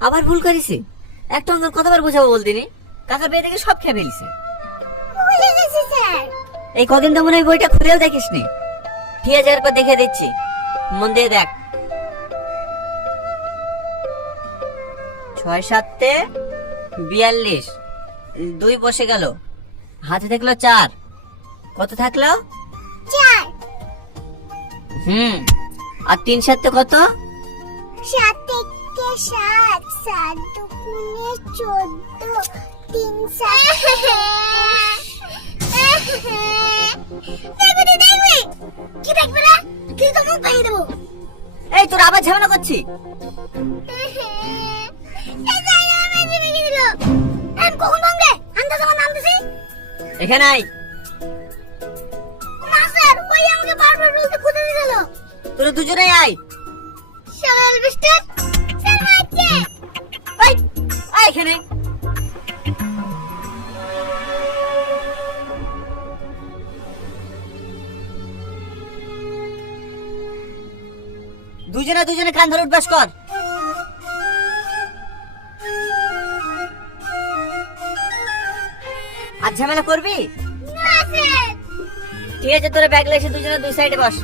আবার ভুল করেছি। একটা অঙ্ক কতবার বোঝাবো বলতিনি কাকা বিয়ে থেকে সব খেয়ে ফেলিছে। এই কদিন তো মনে হয় বইটা খুলেও দেখিসনি। ঠিক আছে এরপর দেখে দিচ্ছি। মন দিয়ে দেখ। ছয় সাতে বিয়াল্লিশ। দুই বসে গেল। হাতে থাকল চার। কত থাকল? চার। হুম। আর তিন সাতে কত? সাত থেকে সাত সাত দুগুণে চোদ্দ তিন সাত দেখবে তো দেখবে কি দেখবে না তুই তো মুখ ভেঙে দেবো। এই তোর আবার ঝামেলা করছি? কখন ভাঙবে আন্দাজ আমার নাম দিছি এখানে আই না স্যার ওই আমাকে বারবার বলতে খুঁজে দিল। তোরা দুজনেই আয়। শালা এলভিস্টার এখানে। দুজনে দুজনে কান ধরে উঠবাস কর। আর ঝামেলা করবি? ঠিক আছে তোরা ব্যাগ এসে দুজনে দুই সাইডে বস।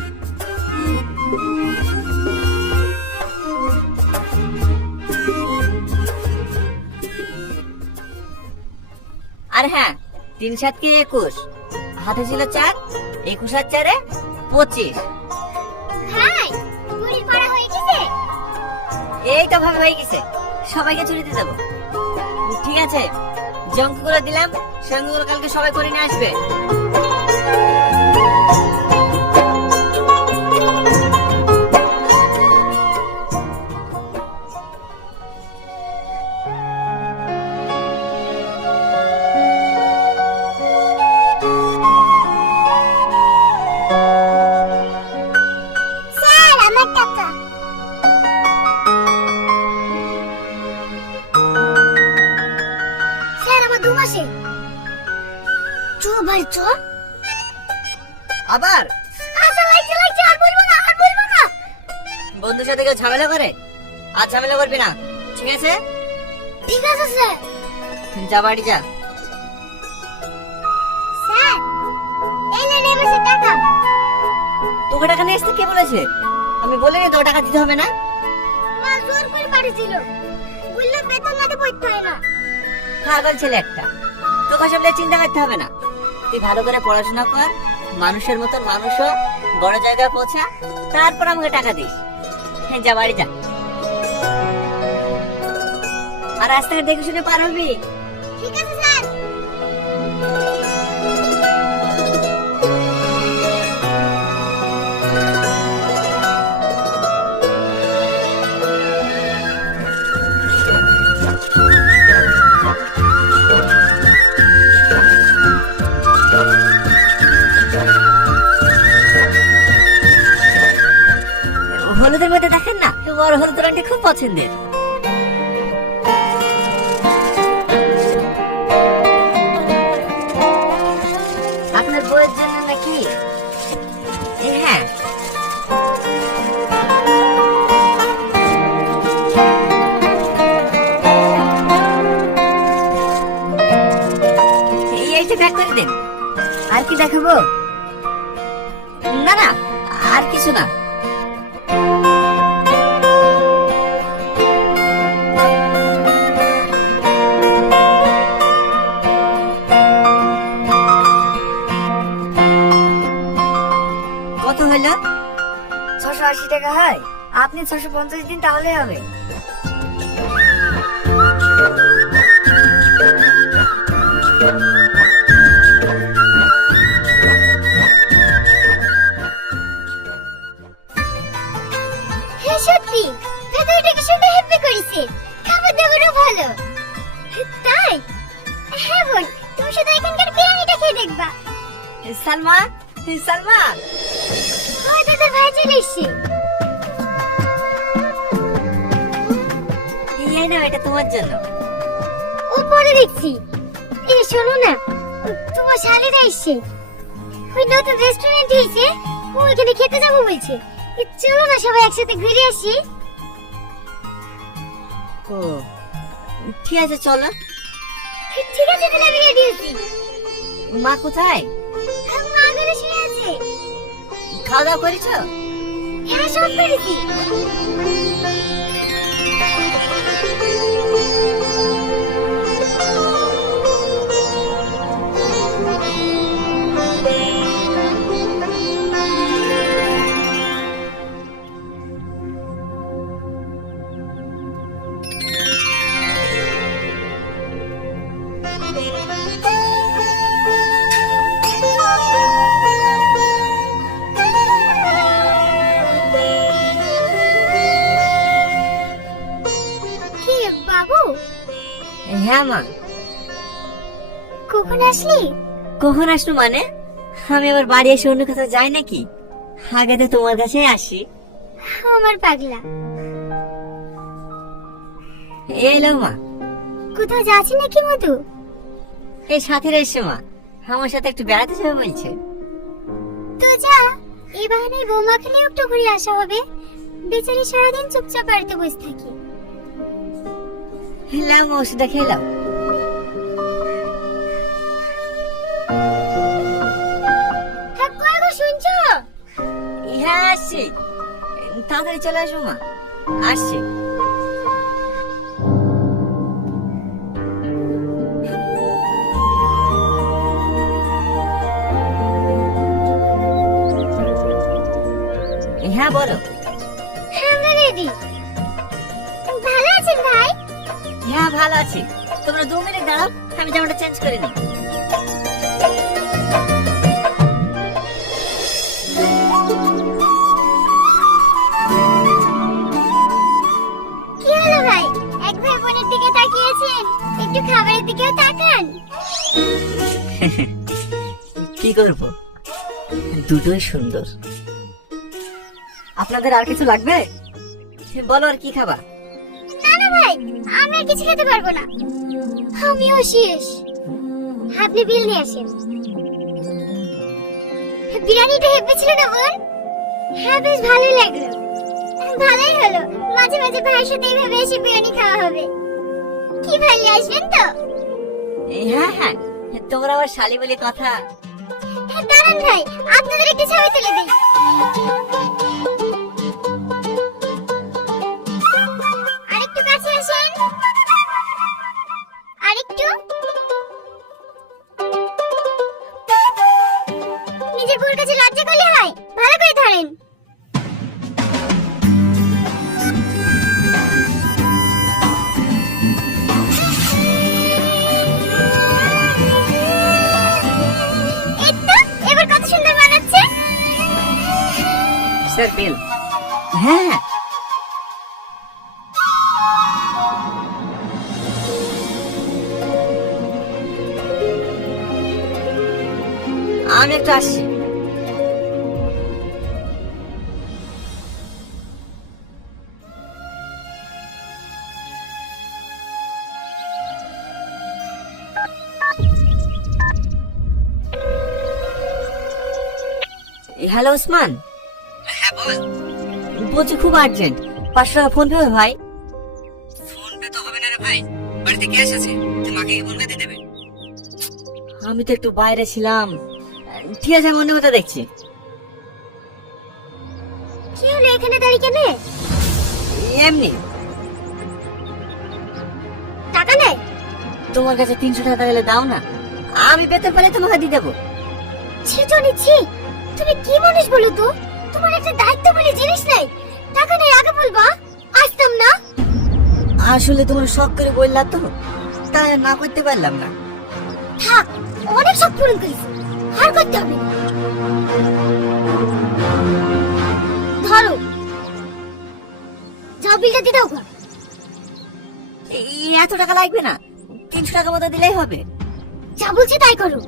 আর হ্যাঁ তিন সাত কি একুশ? হাতে ছিল চার একুশ আর চারে পঁচিশ। হয়ে গেছে? এই তো ভাবে হয়ে গেছে। সবাইকে চুরি দিয়ে দেবো। ঠিক আছে জঙ্ক করে দিলাম সঙ্গে কালকে সবাই করে নিয়ে আসবে। চো ভাই চো আবার? আচ্ছা লাগছে লাগছে আর বলব না আর বলব না। বন্ধুর সাথে কেউ ঝামেলা করে? আর ঝামেলা করবি না। ঠিক আছে? ঠিক আছে স্যার। যা বাড়ি যা। স্যার এই টাকা। তোকে টাকা নিয়ে আসতে কে বলেছে? আমি বলিনি তোকে টাকা দিতে হবে না। মা জোর করে পাঠিয়েছিল বলল বেতন না পড়তে হয় না। পাগল ছেলে একটা। তোকে সব চিন্তা করতে হবে না। তুই ভালো করে পড়াশোনা কর, মানুষের মতো মানুষও বড় জায়গায় পৌঁছা, তারপর আমাকে টাকা দিস। হ্যাঁ যা, বাড়ি যা। আর রাস্তাঘাট দেখে শুনে পার হবি? ঠিক আছে হলুদের মধ্যে দেখেন না? বড় হলুদ রঙটি খুব পছন্দের। আপনার বউয়ের জন্য নাকি? হ্যাঁ। এই এইটা প্যাক করে দেন। আর কি দেখাবো? না না, আর কিছু না। আপনি ছশো পঞ্চাশ দিন তাহলে হবে। হ্যাঁ সত্যি। ভেতরে ডেকোরেশনটা হেব্বি করেছে? খাবার দাবারও ভালো। তাই? হ্যাঁ বোন তুমি শুধু এখানকার বিরিয়ানিটা খেয়ে দেখবা। সালমা সালমা। দাদার ভাই চলে এসছে। এই নাও এটা তোমার জন্য। ও পরে দেখছি। এ শোনো না তোমার শালিরা এসছে। ওই নতুন রেস্টুরেন্ট হয়েছে ও এখানে খেতে যাব বলছে। চলো না সবাই একসাথে ঘুরে আসি। ও ঠিক আছে চলো। ঠিক আছে তাহলে আমি রেডি হচ্ছি মা কোথায়? মা ঘরে শুয়ে আছে। খাওয়া দাওয়া করেছ? হ্যাঁ সব করেছি। বাবু? হ্যাঁ মা। কখন আসলি? কখন আসলো মানে? আমি আবার বাড়ি এসে অন্য কোথাও যাই নাকি? আগে তো তোমার আসি। আমার পাগলা। এলো মা। কোথাও যাচ্ছি নাকি মধু? এই সাথে এসছে মা। আমার সাথে একটু বেড়াতে যাবে বলছে। তো যা এই বাহানায় বৌমা খেলেও একটু ঘুরে আসা হবে। বেচারি সারাদিন চুপচাপ বাড়িতে বসে থাকি। লাও ওষুধটা ঠাকুর গো শুনছো? হ্যাঁ আসছি। তাড়াতাড়ি চলে আসো মা। আসছি। চেঞ্জ করে নিই। কি হলো ভাই? এক ভাই বোনের দিকে তাকিয়েছেন। একটু খাবারের দিকেও তাকান। কি করব? দুটোই সুন্দর। আপনাদের আর কিছু লাগবে? বলো আর কি খাবা না না ভাই আমি কিছু খেতে পারব না। আমিও শেষ। আপনি বিল নিয়ে আসেন। বিরিয়ানিটা হেব্বি ছিল না বোন হ্যাঁ বেশ ভালোই লাগল। ভালোই হলো। মাঝে মাঝে ভাইয়ের সাথে এইভাবে এসে বিরিয়ানি খাওয়া হবে। কি ভাই আসবেন তো? হ্যাঁ হ্যাঁ। তোমরা আমার শালি বলে কথা। হ্যাঁ, দাঁড়ান ভাই আপনাদের একটু ছবি তুলে দিই। Sir bill. হ্যাঁ। হ্যাঁ। আমি একটু আসছি। হ্যালো ওসমান। হ্যাঁ বল বলছি খুব আর্জেন্ট পাঁচশো টাকা ফোন পে ভাই? ফোন পে তো হবে না রে ভাই। বাড়িতে কে এসেছে তুই মাকে ফোন পে দিয়ে দেবে? আমি তো একটু বাইরে ছিলাম। ঠিক আছে আমি অন্য কথা দেখছি। কি হলো এখানে দাঁড়িয়ে কেনে? এমনি। টাকা নেই? তোমার কাছে তিনশো টাকা গেলে দাও না। আমি বেতন পেলে তোমাকে দিয়ে দেবো। ছি জনি ছি। তুমি কি মানুষ বলো তো? তোমার একটা দায়িত্ব বলে জিনিস নাই। টাকা নেই আগে বলবা আসতাম না। আসলে তোমার শখ করে বললা তো তাই না করতে পারলাম না। থাক অনেক সব পূরণ করিস আর করতে হবে ধরো যাও বিলটা দিয়ে দাও এত টাকা লাগবে না তিনশো টাকা মতো দিলেই হবে। যা বলছি তাই করো।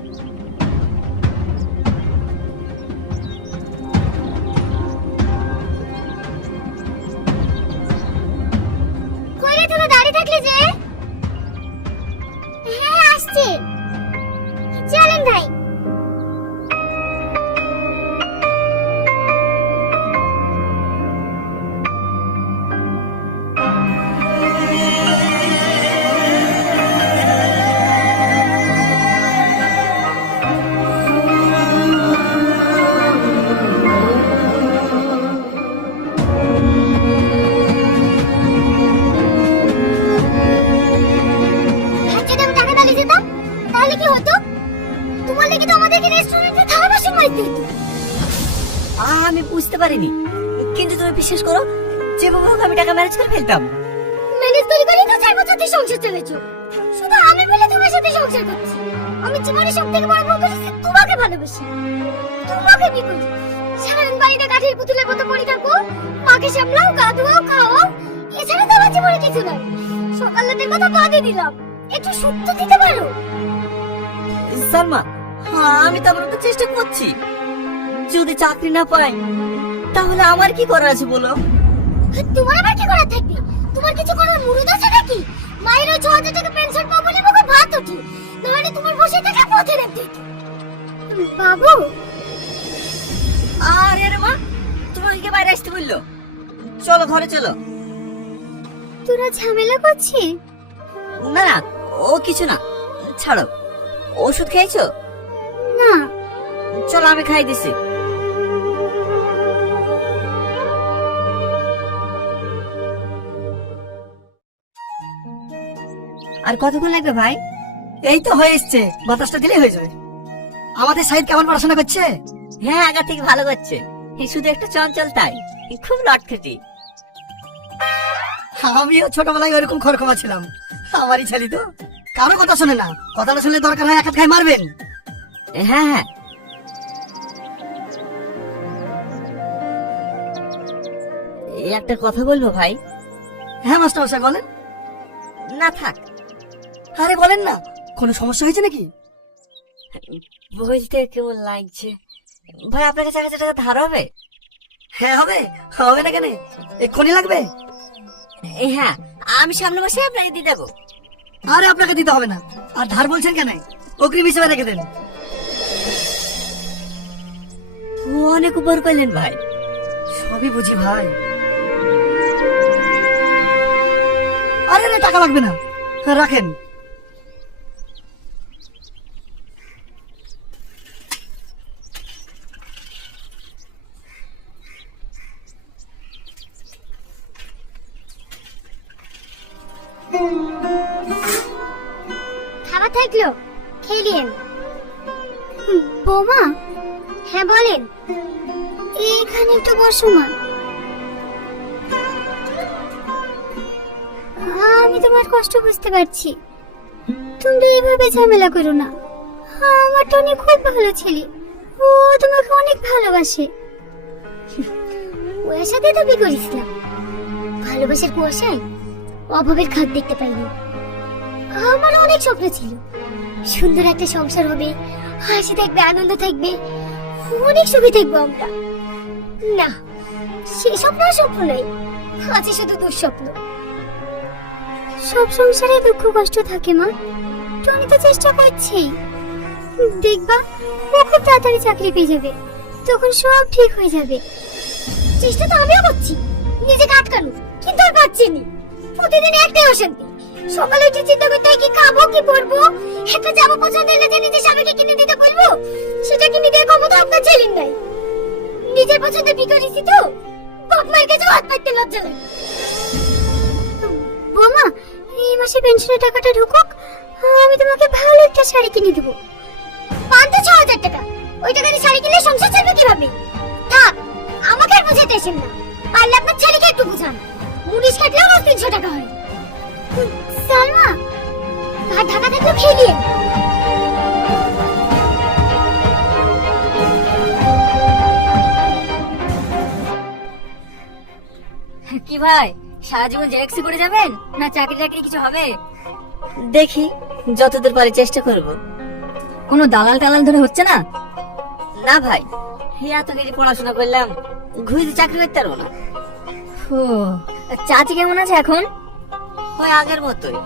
হ্যাঁ পারিনি। কিন্তু তুমি বিশ্বাস করো যেভাবে হোক আমি টাকা ম্যানেজ করে ফেলতাম। ম্যানেজ করে করে তো চার বছর সংসার চলেছো শুধু আমি বলে তোমার সাথে সংসার করছি। আমি জীবনে সব থেকে বড় ভুল করেছি তোমাকে ভালোবাসি। তোমাকে করি সারাদিন বাড়িতে কাঠের পুতুলের মতো পড়ে থাকো মাকে সামলাও গা ধোয়াও খাওয়াও। এছাড়া তো আমার জীবনে কিছু নাই। সকালের কথা বাদে দিলাম। একটু সত্য দিতে পারো। সালমা হ্যাঁ আমি তো আমার চেষ্টা করছি। যদি চাকরি না পাই তাহলে আমার কি করার আছে বলো? তোমার আবার কি করার থাকবে? তোমার কিছু করার মুরুদ আছে নাকি? মায়ের ওই ছ হাজার টাকা পেনশন পাবো বলে মুখে ভাত উঠি নাহলে তোমার বসে থাকা পথে দেখতে বাবু! আরে রে মা তোমাকে কে বাইরে আসতে বলল? চলো ঘরে চলো। তোরা ঝামেলা করছিস? না না ও কিছু না। ছাড়ো। ওষুধ খেয়েছো? না। চলো আমি খাই দিছি। আর কতক্ষণ লাগবে ভাই? এই তো হয়ে এসছে। বাতাসটা দিলেই হয়ে যাবে। আমাদের সাইড কেমন পড়াশোনা করছে? হ্যাঁ আগা থেকে ভালো করছে। শুধু একটা চঞ্চল তাই। খুব লটখেটি। আমিও ছোটবেলায় ওরকম খরখমা ছিলাম। আমারই ছেলে তো। কারও কথা শোনে না। কথা না শুনলে দরকার হয় এক হাত খাই মারবেন। হ্যাঁ হ্যাঁ। একটা কথা বলব ভাই? হ্যাঁ মাস্টার মশাই বলেন। না থাক। আরে বলেন না কোনো সমস্যা হয়েছে নাকি? বলতে কেমন লাগছে? ভাই আপনার কাছে হাজার টাকা ধার হবে? হ্যাঁ হবে। হবে না কেন? এক্ষুনি লাগবে? এই হ্যাঁ আমি সামনে বসে আপনাকে দিয়ে দেবো। আরে আপনাকে দিতে হবে না। আর ধার বলছেন কেন? অগ্রিম হিসেবে রেখে দেন। ও অনেক উপর করলেন ভাই। সবই বুঝি ভাই। আরে টাকা লাগবে না। হ্যাঁ, রাখেন। খাবার থাকল খেলিয়েন বোমা? হ্যাঁ বলেন। এখানে একটু বসো, মা। আমি তোমার কষ্ট বুঝতে পারছি। তুমি এইভাবে ঝামেলা করো না। আমার টনি খুব ভালো ছেলে। ও তোমাকে অনেক ভালোবাসে। ওর সাথে তো বিয়ে করেছিলাম। ভালোবাসার কুয়াশায় অভাবের খাদ দেখতে পাইনি। আমার অনেক স্বপ্ন ছিল। সুন্দর একটা সংসার হবে, হাসি থাকবে, আনন্দ থাকবে, অনেক সুখী থাকব আমরা। না, সে স্বপ্ন স্বপ্ন নাই, আছে শুধু দুঃস্বপ্ন। সব সংসারে দুঃখ কষ্ট থাকে, মা। টনি তো চেষ্টা করছেই দেখবা, ও খুব তাড়াতাড়ি চাকরি পেয়ে যাবে। তখন সব ঠিক হয়ে যাবে। চেষ্টা তো আমিও করছি, নিজেকে আটকানো, কিন্তু আর পাচ্ছি না। প্রতিদিন একটাই অশান্তি। সকালে উঠে চিন্তা করতে কি খাব, কি পরবো? একটা জামা পছন্দ হলে যে নিজের স্বামীকে কিনে দিতে বলব? সেটা কিনে দেওয়ার ক্ষমতা? আপনার ছেলের নাই নিজের পছন্দে বিকরিছি তো? বাপ মায়ের কাছে হাত পাততে লজ্জা লাগে। বোমা, এই মাসে পেনশনের টাকাটা ঢুকুক, আমি তোমাকে ভালো একটা শাড়ি কিনে দেবো। পাঁচ ছ হাজার টাকা। ওই টাকা দিয়ে শাড়ি কিনলে সংসার চলবে কীভাবে? থাক, আমাকে আর বুঝাতে আসেন না। পারলে আপনার ছেলেকে একটু বুঝান। কাটলেও রোজ তিনশো টাকা। হয় সালমা ভাত ঢাকা থাকলেও খেয়ে দিয়ে কি ভাই সারা জীবন জেরেক্সি করে যাবেন? না চাকরি টাকরি কিছু হবে? দেখি যতদূর পারি চেষ্টা করব। কোনো দালাল টালাল ধরে হচ্ছে না? না ভাই এত কিছু পড়াশোনা করলাম ঘুরে চাকরি করতে পারব না। ও চাচি কেমন আছে এখন? হয় আগের মতোই।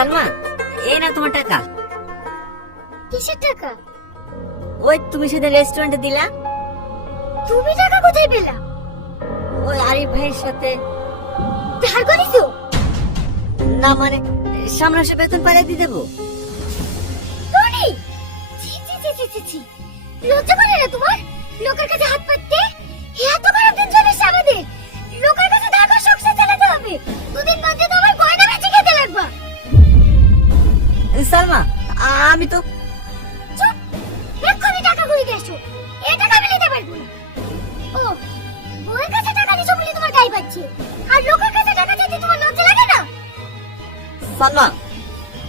সালমা এই না তোমার টাকা। কিসের টাকা? ওই তুমি সেদিন রেস্টুরেন্টে দিলা। তুমি টাকা কোথায় পেলা? ওই আরিফ ভাইয়ের সাথে। ধার করিছো? না মানে সামনে বেতন পাড়ে দিয়ে দেবো। লজ্জা করে না তোমার? লোকের কাছে হাত আমি তো চুপ! এক্ষুনি টাকা দিয়ে এসো। এ টাকা আমি নিতে পারব না। ও বউয়ের কাছে টাকা নিছো বলে তোমার গায়ে পাচ্ছে আর লোকের কাছে টাকা চাইতে তোমার লজ্জা লাগে না? সালমা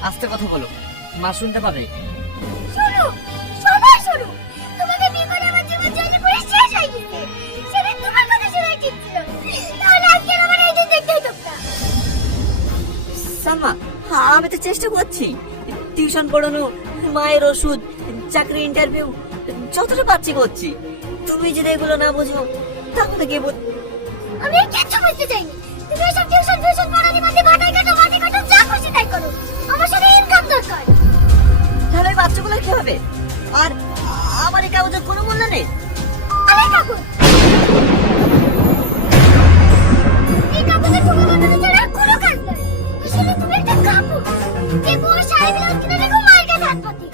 আস্তে কথা বলো। মা শুনতে পাবে? শোনো সবাই শোনো। তোমাকে বিয়ে করে আমার জীবন জলে পড়ে শেষ হয়ে গেছে। সেদিন তোমার কথা শোনাই ঠিক ছিল। তাহলে আজকে আমার এই দিন দেখতে হতো না সালমা আমি তো চেষ্টা করছি। টিউশন পড়ানো মায়ের ওষুধ চাকরি ইন্টারভিউ যতটা পাচ্ছি করছি। তুমি যদি এগুলো না বোঝো তাহলে কে বুঝ আমি কিচ্ছু বুঝতে চাইনি। তুমি এসব টিউশন ফিউশন পড়ানি ভাটাই কাটো মাটি কাটো যা খুশি তাই করো। আমার সাথে ইনকাম দরকার। তাহলে ওই বাচ্চাগুলোর কি হবে? আর আমার এই কাগজের কোনো মূল্য নেই? আরে কাকু! এই কাগজে তুমি বানানো ছাড়া কোনো কাজ কাপড়। যে বউ সাহেব লক্ষ্মী দেখো মার্কেট হাত পাতি